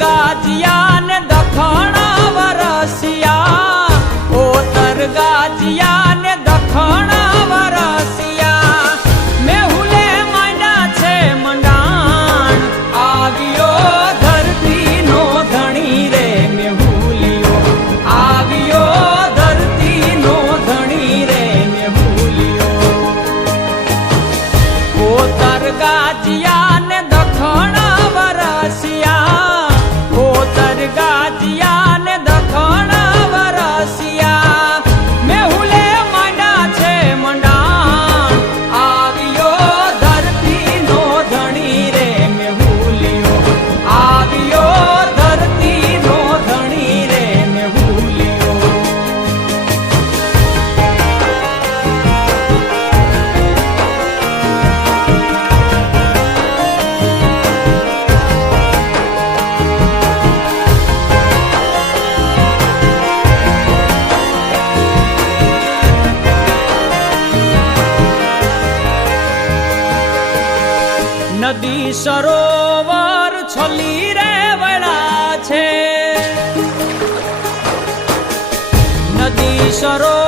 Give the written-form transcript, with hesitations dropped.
ગાજિયા ને દખણ વરસિયા, ઓતર ગાજિયા ને દખણ વરસિયા, મેહુલે માંડા છે મંડાણ, આવ્યો ધરતી નો ધણી રે મેહુલિયો, આવ્યો ધરતી નો ધણી રે મેહુલિયો, ઓતર ગાજિયા ને દખણ ગાજિયા ને દખણ વરસિયા, મેહુલે માંડા છે મંડાણ, આવ્યો ધરતી નો ધણી રે મેહુલિયો, આવ્યો ધરતી નો ધણી રે મેહુલિયો. નદી સરોવર છલી રે વળા છે, નદી સરોવર છલી રે વળા છે, નદી સરોવર